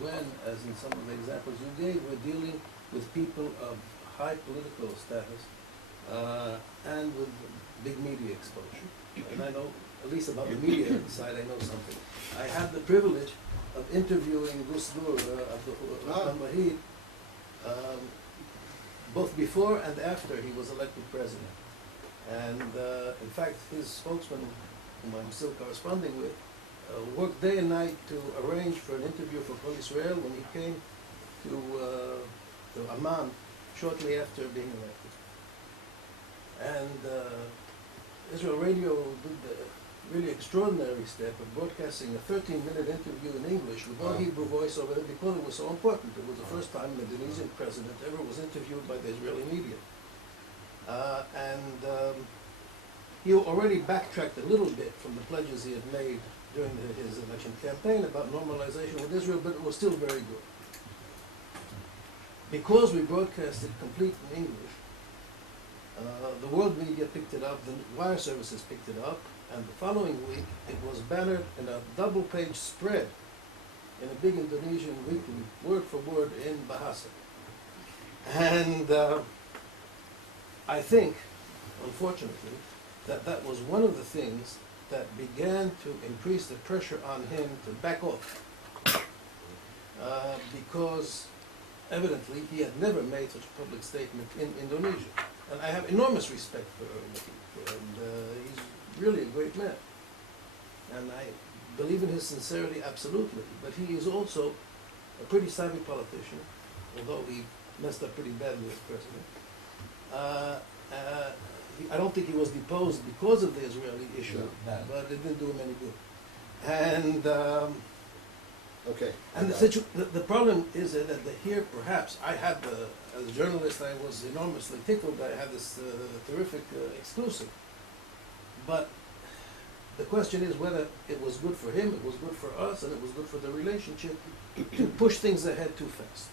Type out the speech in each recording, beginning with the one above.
when, as in some of the examples you gave, we're dealing with people of high political status and with big media exposure. And I know, at least about the media side, I know something. I had the privilege of interviewing Gus Dur of Mahid, both before and after he was elected president. And in fact, his spokesman, whom I'm still corresponding with, worked day and night to arrange for an interview for Kol Israel when he came to Amman shortly after being elected. And Israel Radio did the really extraordinary step of broadcasting a 13-minute interview in English with all Hebrew voiceover because it was so important. It was the first time an Indonesian president ever was interviewed by the Israeli media. He already backtracked a little bit from the pledges he had made during his election campaign about normalization with Israel, but it was still very good. Because we broadcast it complete in English, the world media picked it up, the wire services picked it up, and the following week it was bannered in a double-page spread in a big Indonesian weekly, word for word in Bahasa. And I think, unfortunately, that was one of the things that began to increase the pressure on him to back off. Because evidently he had never made such a public statement in Indonesia. And I have enormous respect for him, and he's really a great man. And I believe in his sincerity absolutely, but he is also a pretty savvy politician, although he messed up pretty badly as president. I don't think he was deposed because of the Israeli issue, but it didn't do him any good. And Okay. and the problem is that here, perhaps, I had as a journalist, I was enormously tickled. I had this terrific exclusive. But the question is whether it was good for him, it was good for us, and it was good for the relationship to push things ahead too fast.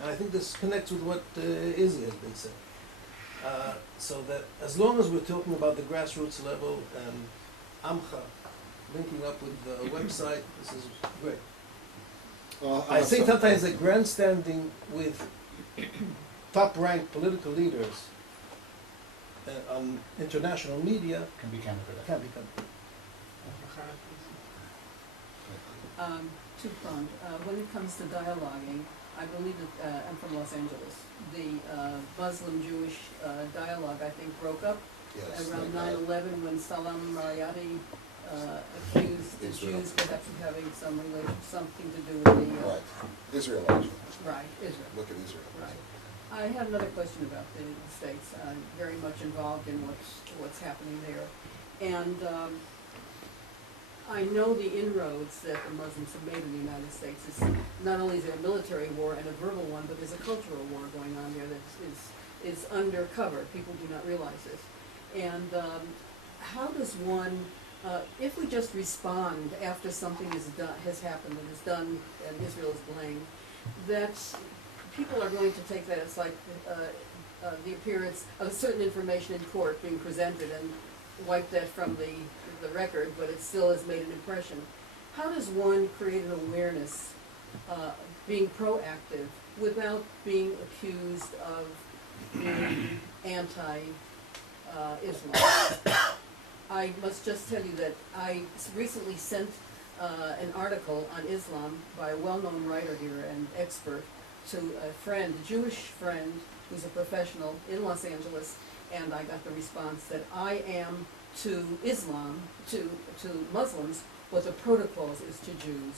And I think this connects with what Izzy has been saying. So that as long as we're talking about the grassroots level and Amcha linking up with the website, this is great. I think sometimes that grandstanding with top-ranked political leaders on international media Can be counterproductive. can become. Two-pronged. When it comes to dialoguing, I believe that, I'm from Los Angeles, the Muslim-Jewish dialogue, I think, broke up around 9/11 when Salam Marayati accused the Jews perhaps of having something to do with the... Right. Israel, actually. Right, Israel. Look at Israel. Right. I have another question about the States. I'm very much involved in what's happening there. And I know the inroads that the Muslims have made in the United States. It's not only is there a military war and a verbal one, but there's a cultural war going on there that is undercover. People do not realize this. And how does one, if we just respond after something has happened and is done and Israel is blamed, that people are going to take that as like the appearance of a certain information in court being presented and wipe that from the record, but it still has made an impression. How does one create an awareness, being proactive, without being accused of being anti-Islam? I must just tell you that I recently sent an article on Islam by a well-known writer here and expert to a friend, a Jewish friend, who's a professional in Los Angeles, and I got the response that I am to Islam, to Muslims, what the protocols is to Jews.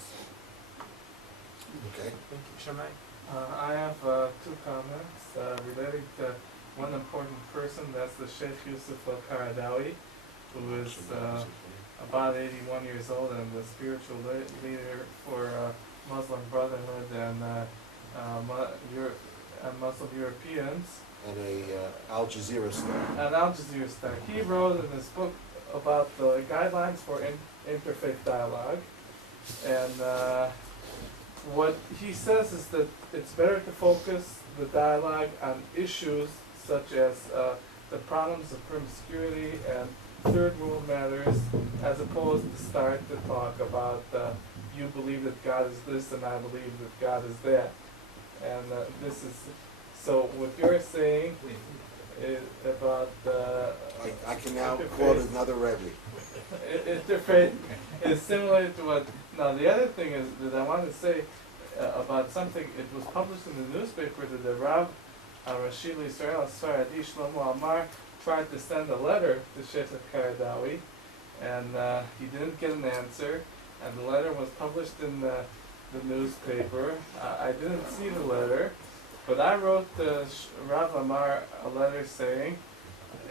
Okay. Thank you, Shemai. I have two comments relating to one important person, that's the Sheikh Yusuf al-Qaradawi, who is about 81 years old and the spiritual leader for Muslim Brotherhood and Muslim Europeans. And a Al Jazeera star. An Al Jazeera star. He wrote in his book about the guidelines for interfaith dialogue, and what he says is that it's better to focus the dialogue on issues such as the problems of promiscuity and third world matters, as opposed to start to talk about you believe that God is this and I believe that God is that. And this is, so what you're saying is about I can now interface. quote another Rebbe. Interfaith is similar to what, now the other thing is that I want to say about something, it was published in the newspaper that the Rav Rashi L'Yisrael Sfaradi Shlomo Amar tried to send a letter to Sheikh Karadawi, and he didn't get an answer, and the letter was published in the newspaper. I didn't see the letter, but I wrote Rav Amar a letter saying,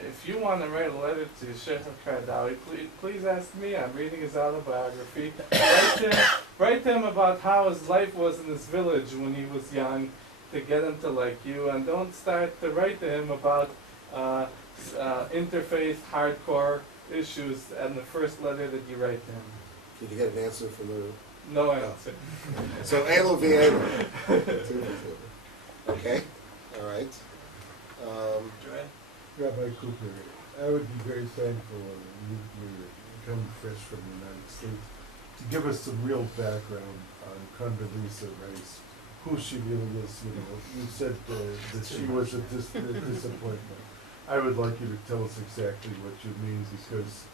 if you want to write a letter to Sheikh Karadawi, please ask me. I'm reading his autobiography. Write to him about how his life was in this village when he was young, to get him to like you, and don't start to write to him about interfaith, hardcore issues and the first letter that you write to him. Did you get an answer from the? No answer. So Elo v'Elo. Okay, all right. Rabbi Cooper, I would be very thankful if you come fresh from the United States to give us some real background on Condoleezza Rice, who she really is. You said that she was a disappointment. I would like you to tell us exactly what you mean, because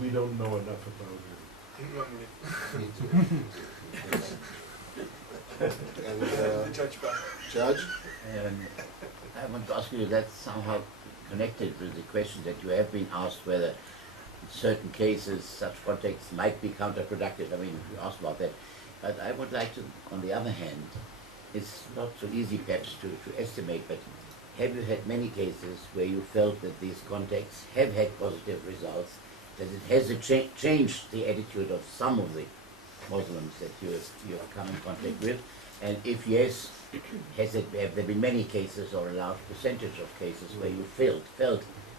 we don't know enough about her. And Judge? I want to ask you, that's somehow connected with the question that you have been asked, whether in certain cases such contexts might be counterproductive. I mean, you asked about that. But I would like to, on the other hand, it's not so easy perhaps to estimate, but have you had many cases where you felt that these contexts have had positive results, that it has changed the attitude of some of the Muslims that you have come in contact with? And if yes, have there been many cases or a large percentage of cases where you felt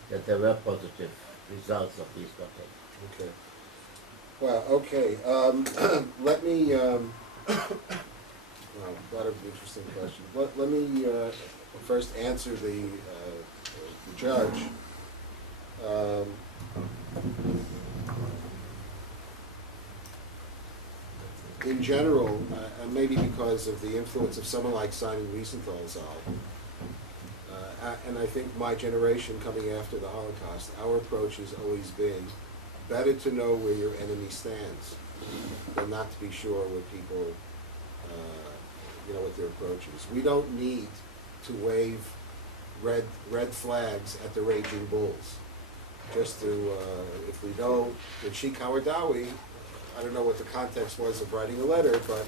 that there were positive results of these contacts? Okay. Well, okay. Let me. Well, a lot of interesting questions. Let me first answer the judge. In general, and maybe because of the influence of someone like Simon Wiesenthal Zal, and I think my generation coming after the Holocaust, our approach has always been better to know where your enemy stands than not to be sure what people, what their approach is. We don't need to wave red flags at the raging bulls. Just to, if we know that Sheikh Karadawi, I don't know what the context was of writing a letter, but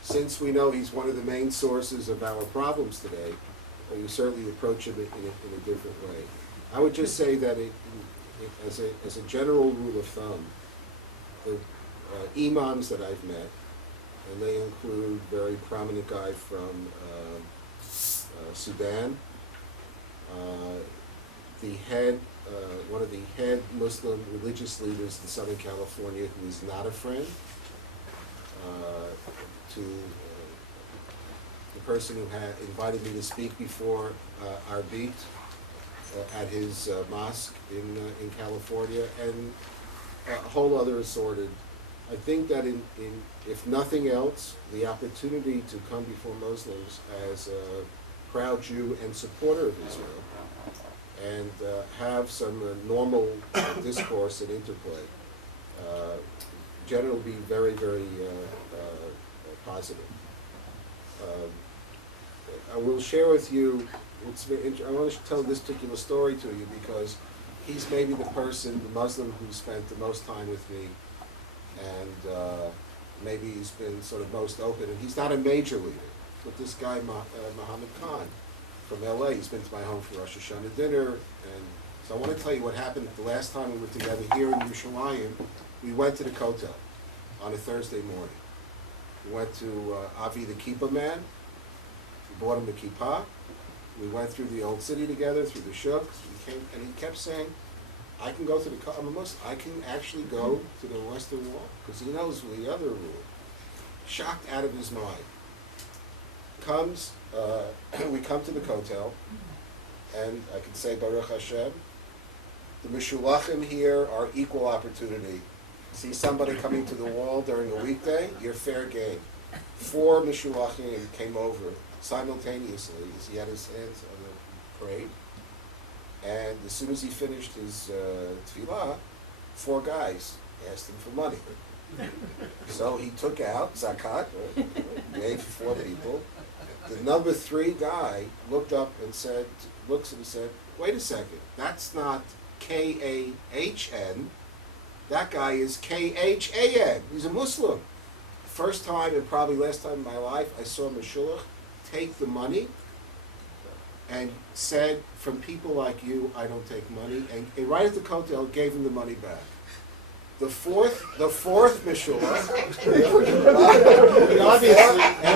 since we know he's one of the main sources of our problems today, you certainly approach him in a different way. I would just say that as a general rule of thumb, the imams that I've met, and they include very prominent guy from Sudan, one of the head Muslim religious leaders in Southern California, who is not a friend to the person who had invited me to speak before our beat at his mosque in California, and a whole other assorted. I think that in if nothing else, the opportunity to come before Muslims as a proud Jew and supporter of Israel, and have some normal discourse and interplay, generally be very, very positive. I will share with you, I want to tell this particular story to you because he's maybe the person, the Muslim, who spent the most time with me, and maybe he's been sort of most open, and he's not a major leader, but this guy, Muhammad Khan, from LA, he's been to my home for Rosh Hashanah dinner, and so I want to tell you what happened the last time we were together here in Yerushalayim. We went to the Kotel on a Thursday morning. We went to Avi the Kippah man. We bought him a kippah. We went through the old city together, through the shuk. And he kept saying, I can go to the, I'm a Muslim, I can actually go to the Western Wall, because he knows the other rule. Shocked out of his mind. We come to the Kotel, and I can say Baruch Hashem, the Meshulachim here are equal opportunity See somebody coming to the wall during a weekday, you're fair game. 4 Meshulachim came over simultaneously as he had his hands on the parade. And as soon as he finished his tefillah, 4 guys asked him for money. So he took out zakat, gave 4 people. The number 3 guy looked up and said, looks and said, wait a second, that's not K-A-H-N, that guy is K-H-A-N, he's a Muslim. First time and probably last time in my life I saw Meshulach take the money and said, from people like you, I don't take money, and right at the kotel gave him the money back. The fourth Meshulach,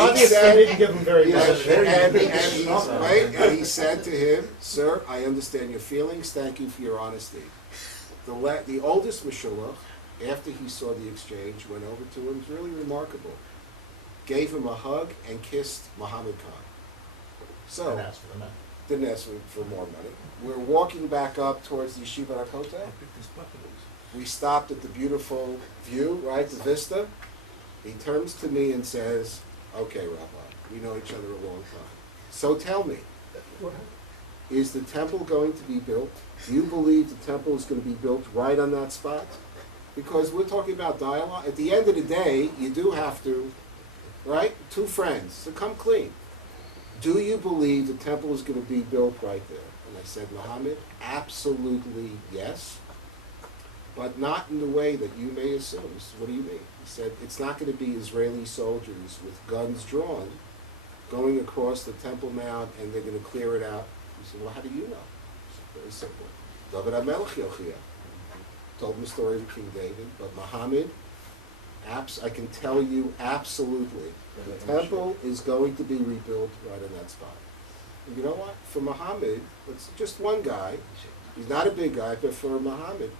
obviously didn't give him very much. And he said to him, sir, I understand your feelings, thank you for your honesty. The oldest Meshulach, after he saw the exchange, went over to him, it was really remarkable, gave him a hug and kissed Muhammad Khan. So, And asked for the money. didn't ask for more money. We're walking back up towards the Yeshiva I'll HaKotel. pick this bucket up. We stopped at the beautiful view, right, the vista. He turns to me and says, okay, Rabbi, we know each other a long time. So tell me, is the temple going to be built? Do you believe the temple is going to be built right on that spot? Because we're talking about dialogue. At the end of the day, you do have to, right, 2 friends, so come clean. Do you believe the temple is going to be built right there? And I said, Muhammad, absolutely yes, but not in the way that you may assume. He said, what do you mean? He said, it's not going to be Israeli soldiers with guns drawn going across the Temple Mount and they're going to clear it out. He said, well, how do you know? Very simple. David HaMelech Yochia told him the story of King David, but Muhammad, I can tell you absolutely, the temple is going to be rebuilt right on that spot. And you know what? For Muhammad, it's just one guy. He's not a big guy, but for Muhammad,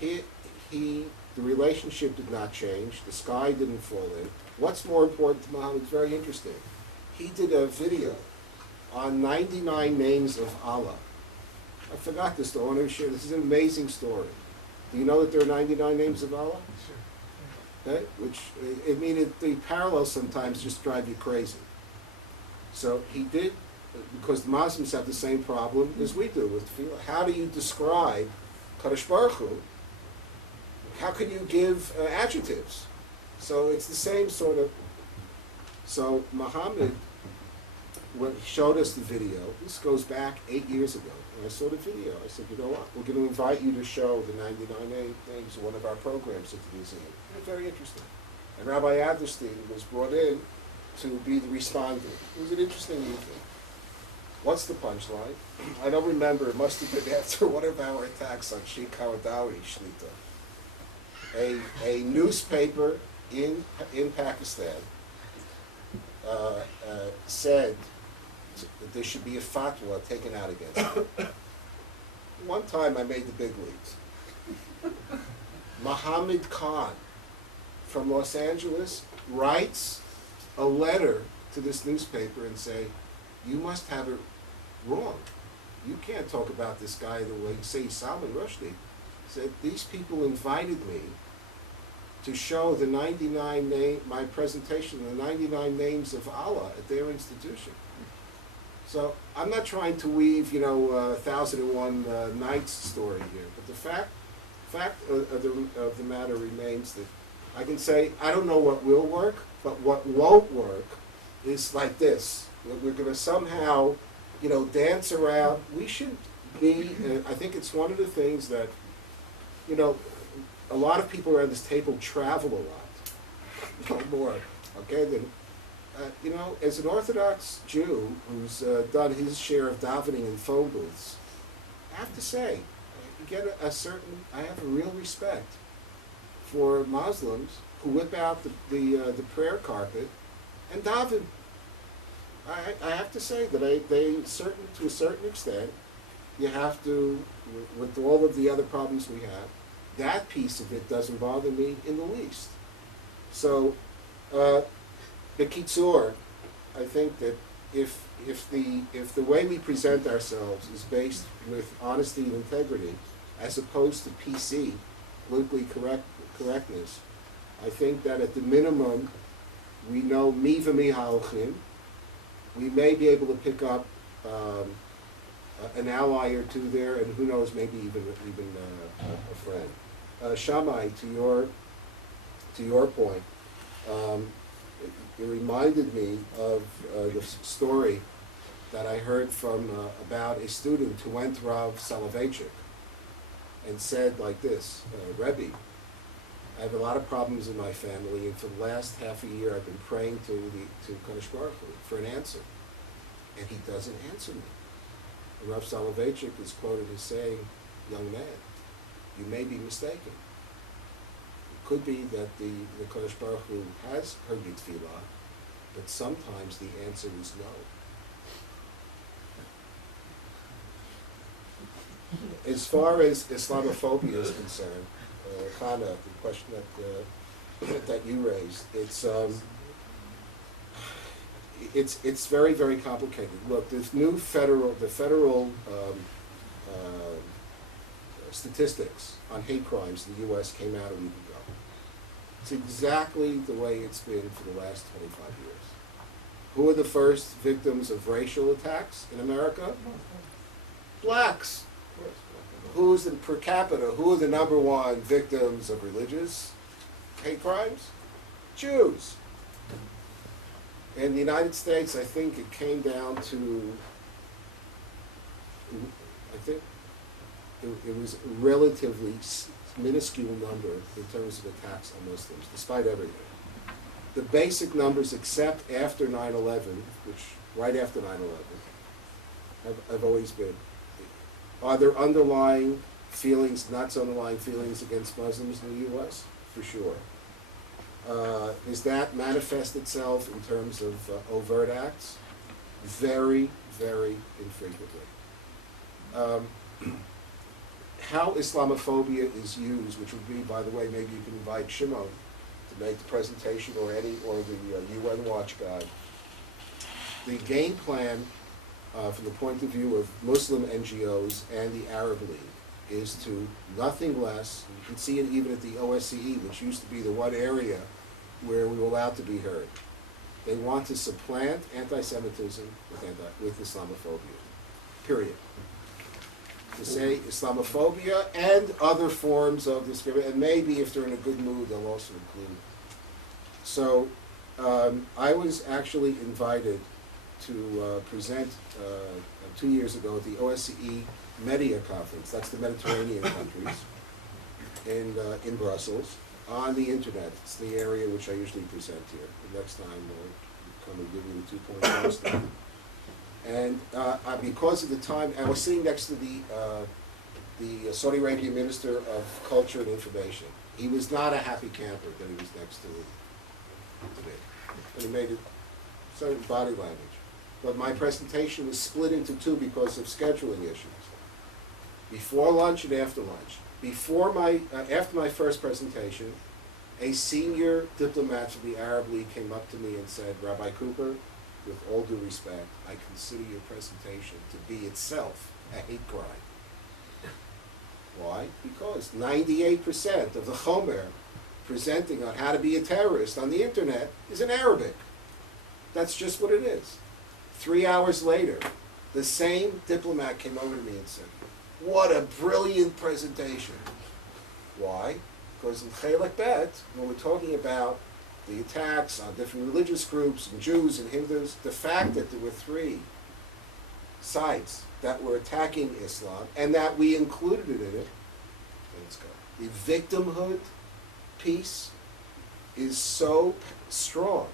the relationship did not change. The sky didn't fall in. What's more important to Muhammad is very interesting. He did a video on 99 names of Allah. I forgot this, though. I want to share. This is an amazing story. Do you know that there are 99 names of Allah? Okay? Which, the parallels sometimes just drive you crazy. So he did, because the Muslims have the same problem as we do with tefillah. How do you describe Kadosh Baruch Hu? How can you give adjectives? So it's the same sort of. So Muhammad, when he showed us the video, this goes back 8 years ago. When I saw the video, I said, you know what? We're going to invite you to show the 99 names of one of our programs at the museum. It was very interesting. And Rabbi Adlerstein was brought in to be the respondent. It was an interesting evening. What's the punchline? I don't remember. It must have been after one of our attacks on Sheikh Hawadawi Shlita. A newspaper in Pakistan said that there should be a fatwa taken out against it. One time I made the big leagues. Muhammad Khan from Los Angeles writes a letter to this newspaper and say, you must have it wrong. You can't talk about this guy the way you say Salman Rushdie. Said, these people invited me to show the 99 my presentation of the 99 names of Allah at their institution. So I'm not trying to weave, 1001 Nights story here, but the fact of the matter remains that I can say I don't know what will work, but what won't work is like this. We're going to somehow, dance around. We should be. I think it's one of the things that, a lot of people around this table travel a lot. No more. Okay, then. As an Orthodox Jew who's done his share of davening in phone booths, I have to say, I have a real respect for Muslims who whip out the prayer carpet and daven. I have to say that to a certain extent, you have to, with all of the other problems we have, that piece of it doesn't bother me in the least. So, B'kitzur, I think that if the way we present ourselves is based with honesty and integrity, as opposed to PC, politically correctness, I think that at the minimum, we know mi v'mi ha'olchim. We may be able to pick up an ally or two there, and who knows, maybe even a friend. Shammai, to your point, it reminded me of the story that I heard from about a student who went to Rav Soloveitchik and said like this, Rebbe, I have a lot of problems in my family, and for the last half a year I've been praying to Kadosh Baruch Hu for an answer, and he doesn't answer me. And Rav Soloveitchik is quoted as saying, young man, you may be mistaken. It could be that the Kadosh Baruch Hu has heard your tefillah, but sometimes the answer is no. As far as Islamophobia is concerned, Chana, the question that you raised, it's very, very complicated. Look, the federal statistics on hate crimes in the U.S. came out a week ago. It's exactly the way it's been for the last 25 years. Who are the first victims of racial attacks in America? Blacks. Who's the per capita? Who are the number one victims of religious hate crimes? Jews. In the United States, I think it came down to, I think it was a relatively minuscule number in terms of attacks on Muslims, despite everything. The basic numbers, except after 9/11, which right after 9/11, have always been. Are there underlying feelings, not so underlying feelings against Muslims in the U.S.? For sure. Does that manifest itself in terms of overt acts? Very, very infrequently. How Islamophobia is used, which would be, by the way, maybe you can invite Shimon to make the presentation, or the UN Watch guy. The game plan, from the point of view of Muslim NGOs and the Arab League, is to nothing less, you can see it even at the OSCE, which used to be the one area where we were allowed to be heard. They want to supplant anti-Semitism with Islamophobia, period. To say Islamophobia and other forms of discrimination, and maybe if they're in a good mood, they'll also include. So I was actually invited to present 2 years ago at the OSCE Media Conference, that's the Mediterranean countries, in Brussels, on the internet. It's the area which I usually present here. The next time I'll come and give you the 2.0 stuff. And because of the time, I was sitting next to the Saudi Arabian Minister of Culture and Information. He was not a happy camper that he was next to me. And he made it certain body language. But my presentation was split into two because of scheduling issues. Before lunch and after lunch. After my first presentation, a senior diplomat from the Arab League came up to me and said, Rabbi Cooper, with all due respect, I consider your presentation to be itself a hate crime. Why? Because 98% of the Chomer presenting on how to be a terrorist on the internet is in Arabic. That's just what it is. 3 hours later, the same diplomat came over to me and said, what a brilliant presentation. Why? Because in Chelek Bet, when we're talking about the attacks on different religious groups and Jews and Hindus, the fact that there were 3 sites that were attacking Islam and that we included it in it, let's go. The victimhood piece is so strong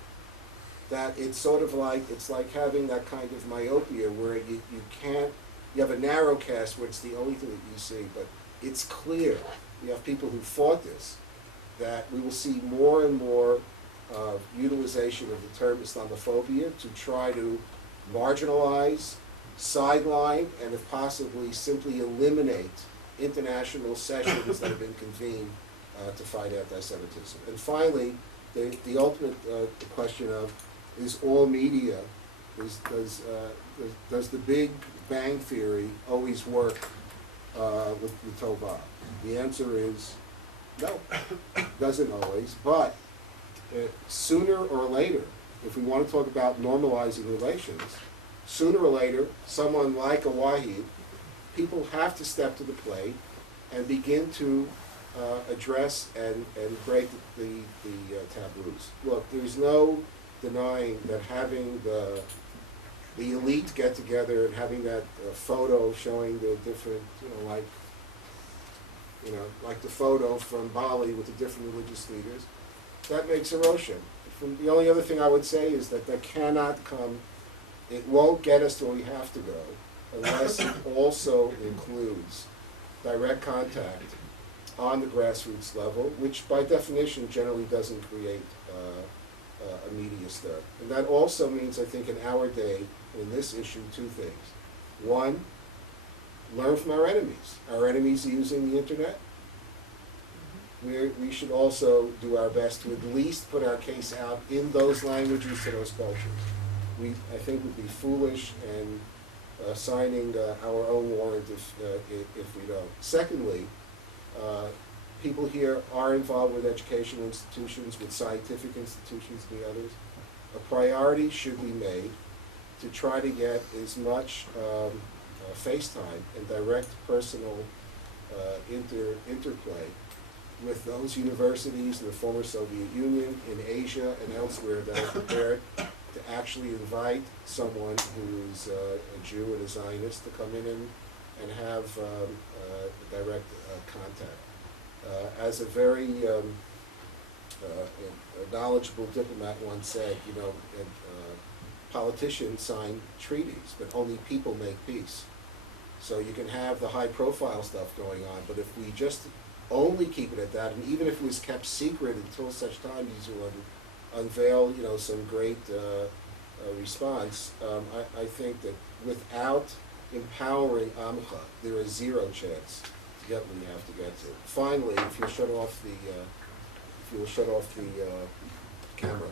that it's sort of like, it's like having that kind of myopia where you can't, you have a narrow cast where it's the only thing that you see, but it's clear, we have people who fought this, that we will see more and more utilization of the term Islamophobia to try to marginalize, sideline, and if possibly simply eliminate international sessions that have been convened to fight anti-Semitism. And finally, the ultimate question of, is all media, does the Big Bang Theory always work with Tovah? The answer is No, doesn't always, but sooner or later, if we want to talk about normalizing relations, sooner or later, someone like a Wahid, people have to step to the plate and begin to address and break the taboos. Look, there's no denying that having the elite get together and having that photo showing the different, like the photo from Bali with the different religious leaders, that makes a roshan. The only other thing I would say is that cannot come, it won't get us to where we have to go unless it also includes direct contact on the grassroots level, which by definition generally doesn't create a media stir. And that also means, I think, in our day, in this issue, two things. One, learn from our enemies. Our enemies are using the internet. We should also do our best to at least put our case out in those languages to those cultures. I think, would be foolish and signing our own warrant if we don't. Secondly, people here are involved with educational institutions, with scientific institutions and the others. A priority should be made to try to get as much FaceTime and direct personal interplay with those universities in the former Soviet Union, in Asia and elsewhere that are prepared to actually invite someone who is a Jew and a Zionist to come in and have direct contact. As a very knowledgeable diplomat once said, politicians sign treaties, but only people make peace. So you can have the high-profile stuff going on, but if we just only keep it at that, and even if it was kept secret until such time as you unveil, some great response, I think that without empowering Amcha, there is zero chance to get where you have to get to. Finally, if you'll shut off the camera.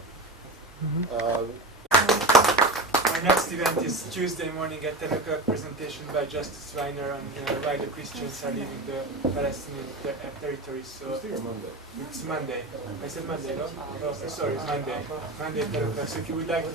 Our next event is Tuesday morning at 10 o'clock, presentation by Justice Reiner on why the Christians are leaving the Palestinian territories. So Tuesday or Monday? it's Monday. I said Monday, no? Oh, sorry, Monday. Monday at 10 o'clock. So if you would like to